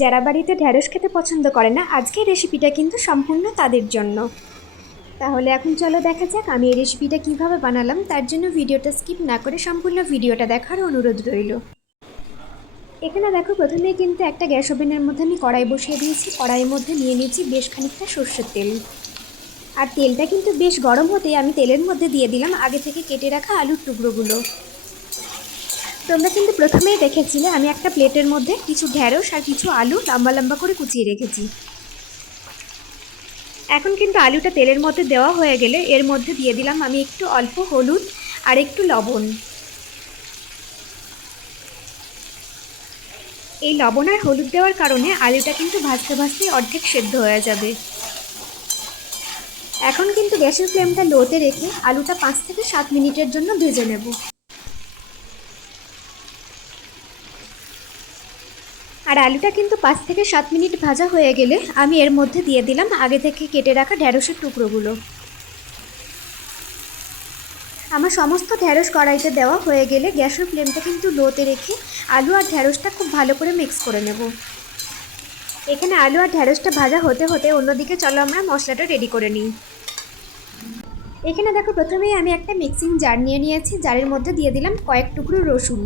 যারা বাড়িতে ঢ্যাঁড়স খেতে পছন্দ করে না, আজকের রেসিপিটা কিন্তু সম্পূর্ণ তাদের জন্য। তাহলে এখন চলো দেখা যাক আমি এই রেসিপিটা কিভাবে বানালাম। তার জন্য ভিডিওটা স্কিপ না করে সম্পূর্ণ ভিডিওটা দেখার অনুরোধ রইল। এখানে দেখো, প্রথমেই কিন্তু একটা গ্যাস ওভেনের মধ্যে আমি কড়াই বসিয়ে দিয়েছি। কড়াইয়ের মধ্যে নিয়ে নিয়েছি বেশ খানিকটা সর্ষের তেল। আর তেলটা কিন্তু বেশ গরম হতেই আমি তেলের মধ্যে দিয়ে দিলাম আগে থেকে কেটে রাখা আলুর টুকরোগুলো। তোমরা কিন্তু প্রথমেই দেখেছিলে আমি একটা প্লেটের মধ্যে কিছু ঢ্যাঁড়স আর কিছু আলু লম্বা লম্বা করে কুচিয়ে রেখেছি। এখন কিন্তু আলুটা তেলের মধ্যে দেওয়া হয়ে গেলে এর মধ্যে দিয়ে দিলাম আমি একটু অল্প হলুদ আর একটু লবণ। এই লবণ আর হলুদ দেওয়ার কারণে আলুটা কিন্তু ভাজতে ভাজতে অর্ধেক সেদ্ধ হয়ে যাবে। এখন কিন্তু গ্যাসের ফ্লেমটা লোতে রেখে আলুটা 5 থেকে 7 মিনিটের জন্য ভেজে নেব। আর আলুটা কিন্তু 5 থেকে 7 মিনিট ভাজা হয়ে গেলে আমি এর মধ্যে দিয়ে দিলাম আগে থেকে কেটে রাখা ঢ্যাঁড়সের টুকরোগুলো। আমার সমস্ত ঢ্যাঁড়স কড়াইতে দেওয়া হয়ে গেলে গ্যাসের ফ্লেমটা কিন্তু লোতে রেখে আলু আর ঢ্যাঁড়সটা খুব ভালো করে মিক্স করে নেব। এখানে আলু আর ঢ্যাঁড়সটা ভাজা হতে হতে অন্যদিকে চলো আমরা মশলাটা রেডি করে নিই। এখানে দেখো, প্রথমেই আমি একটা মিক্সিং জার নিয়ে নিয়েছি। জারের মধ্যে দিয়ে দিলাম কয়েক টুকরো রসুন।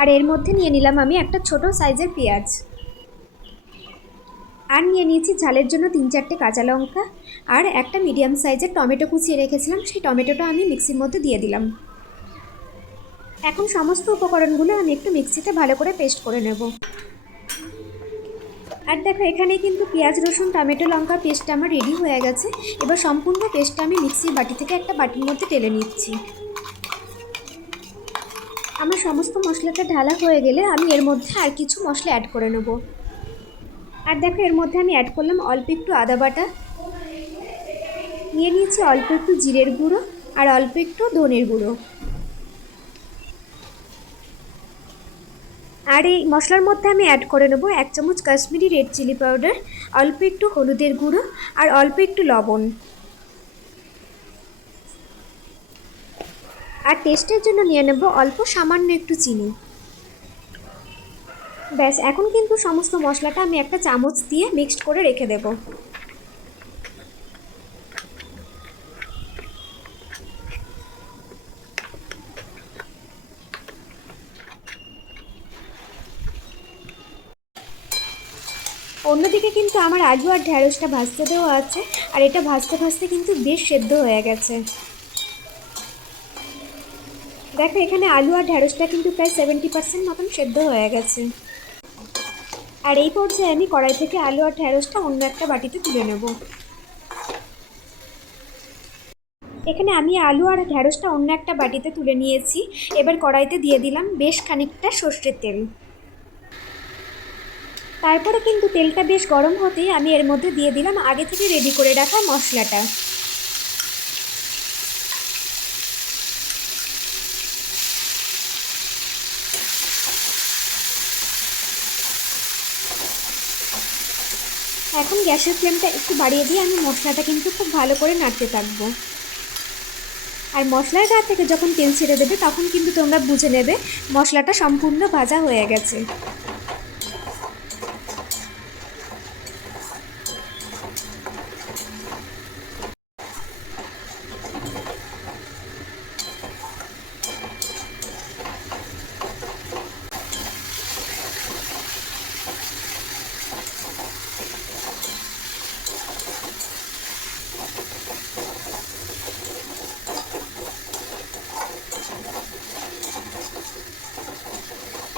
আর এর মধ্যে নিয়ে নিলাম আমি একটা ছোট সাইজের পেঁয়াজ। আর নিয়ে নিয়েছি ঝালের জন্য 3-4টে কাঁচা লঙ্কা আর একটা মিডিয়াম সাইজের টমেটো কুচিয়ে রেখেছিলাম, সেই টমেটোটা আমি মিক্সির মধ্যে দিয়ে দিলাম। এখন সমস্ত উপকরণগুলো আমি একটু মিক্সিতে ভালো করে পেস্ট করে নেব। আর দেখো, এখানে কিন্তু পেঁয়াজ রসুন টমেটো লঙ্কার পেস্টটা আমার রেডি হয়ে গেছে। এবার সম্পূর্ণ পেস্টটা আমি মিক্সির বাটি থেকে একটা বাটির মধ্যে ঢেলে নিচ্ছি। আমার সমস্ত মশলাটা ঢালা হয়ে গেলে আমি এর মধ্যে আর কিছু মশলা অ্যাড করে নেব। আর দেখো, এর মধ্যে আমি অ্যাড করলাম অল্প একটু আদা বাটা, নিয়ে নিয়েছি অল্প একটু জিরের গুঁড়ো আর অল্প একটু ধনের গুঁড়ো। আর এই মশলার মধ্যে আমি অ্যাড করে নেব 1 চামচ কাশ্মীরি রেড চিলি পাউডার, অল্প একটু হলুদের গুঁড়ো আর অল্প একটু লবণ। আর টেস্টের জন্য নিয়ে নেব অল্প সামান্য একটু চিনি। ব্যাস, এখন কিন্তু সমস্ত মশলাটা আমি একটা চামচ দিয়ে মিক্সড করে রেখে দেব। অন্যদিকে কিন্তু আমার আলু আর ঢ্যাঁড়সটা ভাজতে দেওয়া আছে, আর এটা ভাজতে ভাজতে কিন্তু বেশ সেদ্ধ হয়ে গেছে। দেখো, এখানে আলু আর ঢ্যাঁড়সটা কিন্তু প্রায় 70% মতন সেদ্ধ হয়ে গেছে। আর এই পর্যায়ে আমি কড়াই থেকে আলু আর ঢ্যাঁড়সটা অন্য একটা বাটিতে তুলে নেব। এখানে আমি আলু আর ঢ্যাঁড়সটা অন্য একটা বাটিতে তুলে নিয়েছি। এবার কড়াইতে দিয়ে দিলাম বেশ খানিকটা সর্ষের তেল। তারপরে কিন্তু তেলটা বেশ গরম হতেই আমি এর মধ্যে দিয়ে দিলাম আগে থেকে রেডি করে রাখা মশলাটা। এখন গ্যাসের ফ্লেমটা একটু বাড়িয়ে দিয়ে আমি মশলাটা কিন্তু খুব ভালো করে নাড়তে থাকবো। আর মশলার গা থেকে যখন তেল ছেড়ে দেবে তখন কিন্তু তোমরা বুঝে নেবে মশলাটা সম্পূর্ণ ভাজা হয়ে গেছে।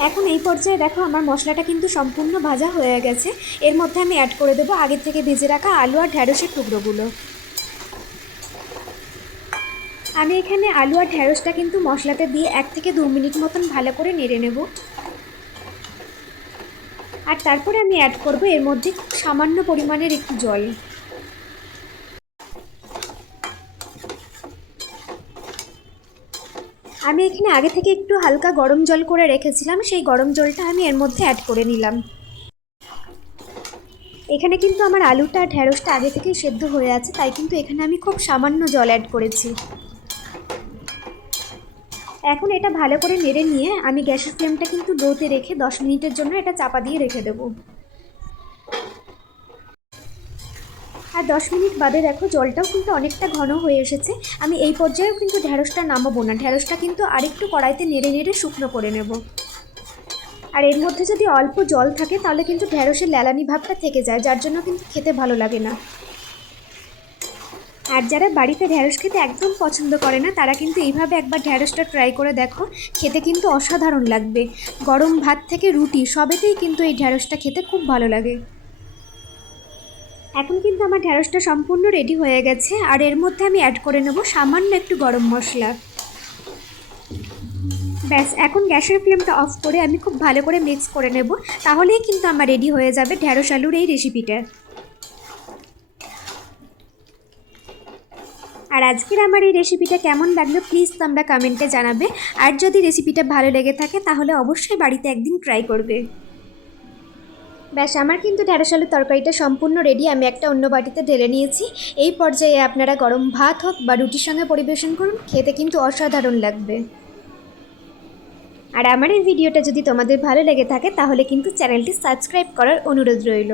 এখন এই পর্যায়ে দেখো, আমার মশলাটা কিন্তু সম্পূর্ণ ভাজা হয়ে গেছে। এর মধ্যে আমি অ্যাড করে দেবো আগের থেকে ভেজে রাখা আলু আর ঢ্যাঁড়সের টুকরোগুলো। আমি এখানে আলু আর ঢ্যাঁড়সটা কিন্তু মশলাতে দিয়ে 1 থেকে 2 মিনিট মতন ভালো করে নেড়ে নেব। আর তারপরে আমি অ্যাড করব এর মধ্যে খুব সামান্য পরিমাণের একটু জল। আমি এখানে আগে থেকে একটু হালকা গরম জল করে রেখেছিলাম, সেই গরম জলটা আমি এর মধ্যে অ্যাড করে নিলাম। এখানে কিন্তু আমার আলুটা আর ঢ্যাঁড়সটা আগে থেকেই সেদ্ধ হয়ে আছে, তাই কিন্তু এখানে আমি খুব সামান্য জল অ্যাড করেছি। এখন এটা ভালো করে নেড়ে নিয়ে আমি গ্যাসের ফ্লেমটা কিন্তু লোতে রেখে 10 মিনিটের জন্য এটা চাপা দিয়ে রেখে দেবো। আর 10 মিনিট বাদে দেখো জলটাও কিন্তু অনেকটা ঘন হয়ে এসেছে। আমি এই পর্যায়েও কিন্তু ঢ্যাঁড়সটা নামাবো না, ঢ্যাঁড়সটা কিন্তু আরেকটু কড়াইতে নেড়ে নেড়ে শুকনো করে নেব। আর এর মধ্যে যদি অল্প জল থাকে তাহলে কিন্তু ঢ্যাঁড়সের ল্যালানি ভাবটা থেকে যায়, যার জন্য কিন্তু খেতে ভালো লাগে না। আর যারা বাড়িতে ঢ্যাঁড়স খেতে একদম পছন্দ করে না তারা কিন্তু এইভাবে একবার ঢ্যাঁড়সটা ট্রাই করে দেখো, খেতে কিন্তু অসাধারণ লাগবে। গরম ভাত থেকে রুটি সবেতেই কিন্তু এই ঢ্যাঁড়সটা খেতে খুব ভালো লাগে। এখন কিন্তু আমার ঢ্যাঁড়সটা সম্পূর্ণ রেডি হয়ে গেছে। আর এর মধ্যে আমি অ্যাড করে নেব সামান্য একটু গরম মশলা। ব্যাস, এখন গ্যাসের ফ্লেমটা অফ করে আমি খুব ভালো করে মিক্স করে নেব, তাহলেই কিন্তু আমার রেডি হয়ে যাবে ঢ্যাঁড়স আলুর এই রেসিপিটা। আর আজকের আমার এই রেসিপিটা কেমন লাগলো প্লিজ তোমরা কমেন্টে জানাবে। আর যদি রেসিপিটা ভালো লেগে থাকে তাহলে অবশ্যই বাড়িতে একদিন ট্রাই করবে। ব্যাস, আমার কিন্তু ঢ্যাঁড়স আলুর তরকারিটা সম্পূর্ণ রেডি। আমি একটা অন্য বাটিতে ঢেলে নিয়েছি। এই পর্যায়ে আপনারা গরম ভাত হোক বা রুটির সঙ্গে পরিবেশন করুন, খেতে কিন্তু অসাধারণ লাগবে। আর আমার এই ভিডিওটা যদি তোমাদের ভালো লেগে থাকে তাহলে কিন্তু চ্যানেলটি সাবস্ক্রাইব করার অনুরোধ রইল।